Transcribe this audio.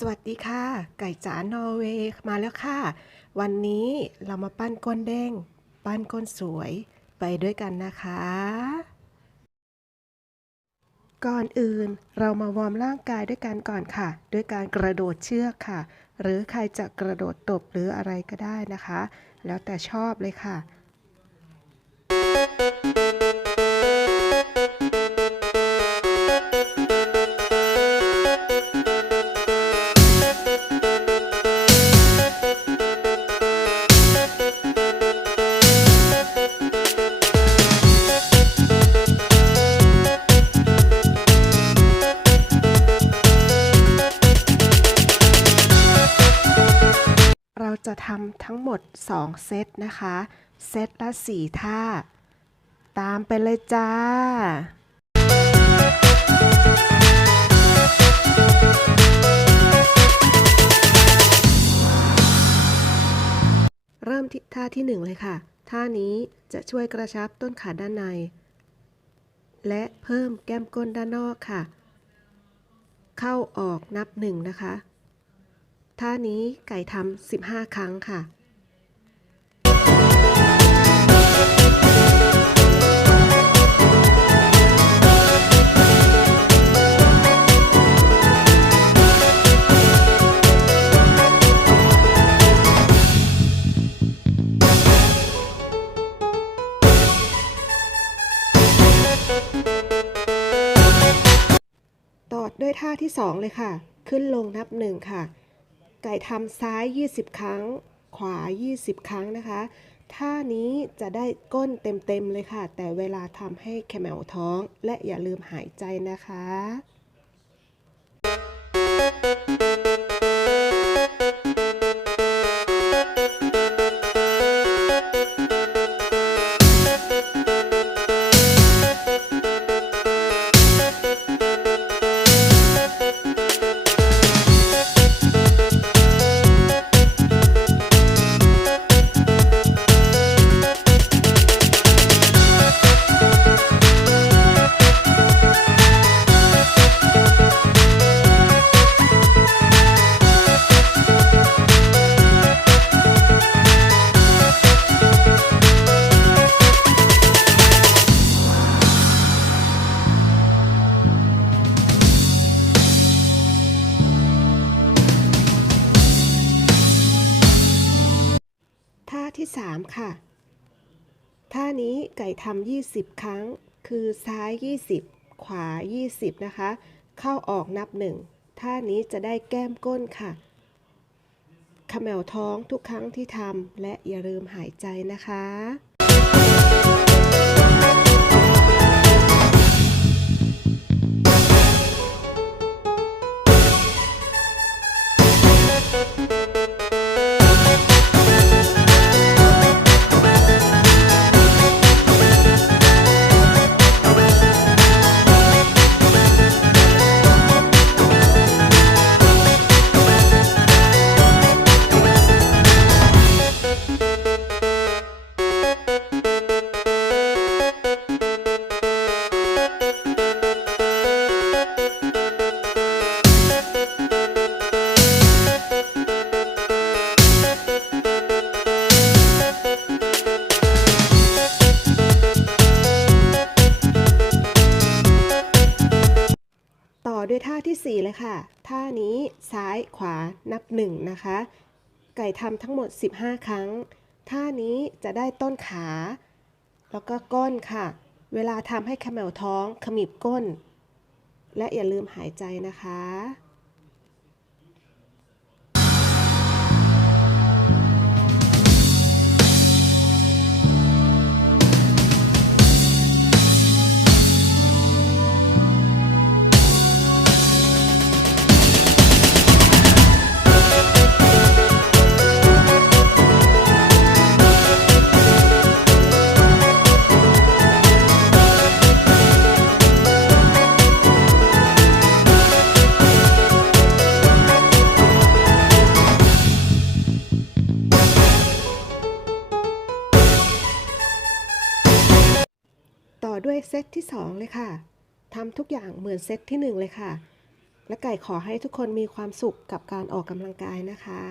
สวัสดีค่ะ ไก่จ๋านอร์เวย์มาแล้วค่ะ วันนี้เรามาปั้นก้นเด้ง ปั้นก้นสวยไปด้วยกันนะคะ ก่อนอื่นเรามาวอร์มร่างกายด้วยกันก่อนค่ะ ด้วยการกระโดดเชือกค่ะ หรือใครจะกระโดดตบหรืออะไรก็ได้นะคะ แล้วแต่ชอบเลยค่ะ หมด 2 เซตนะคะ เซตละ 4 ท่า ตามไปเลยจ้าเริ่มที่ท่าที่ 1 เลยค่ะ ท่านี้จะช่วยกระชับต้นขาด้านใน และเพิ่มแก้มก้นด้านนอกค่ะ เข้าออกนับหนึ่งนะคะ ท่านี้ไก่ทำ15 ครั้งค่ะ ด้วยท่าที่ 2 เลยค่ะ ขึ้นลงนับหนึ่งค่ะ ไก่ทำซ้าย 20 ครั้ง ขวา 20 ครั้งนะคะ ท่านี้จะได้ก้นเต็มๆเลยค่ะ แต่เวลาทำให้แคมวท้อง และอย่าลืมหายใจนะคะ ท่าที่ 3 ค่ะ ท่านี้ไก่ทำ20 ครั้ง คือซ้าย 20 ขวา 20 นะคะ เข้าออกนับหนึ่งท่านี้จะได้แก้มก้นค่ะขมวท้องทุกครั้งที่ทำและอย่าลืมหายใจนะคะ 4 เลยค่ะ ท่านี้ซ้ายขวานับ 1 นะคะ ไก่ทำทั้งหมด 15 ครั้ง ท่านี้จะได้ต้นขา แล้วก็ก้นค่ะ เวลาทำให้ขมวท้องขมิบก้น และอย่าลืมหายใจนะคะ 2 เลยค่ะทำทุกอย่างเหมือนเซตที่ 1 เลยค่ะ และไก่ขอให้ทุกคนมีความสุขกับการออกกำลังกายนะคะ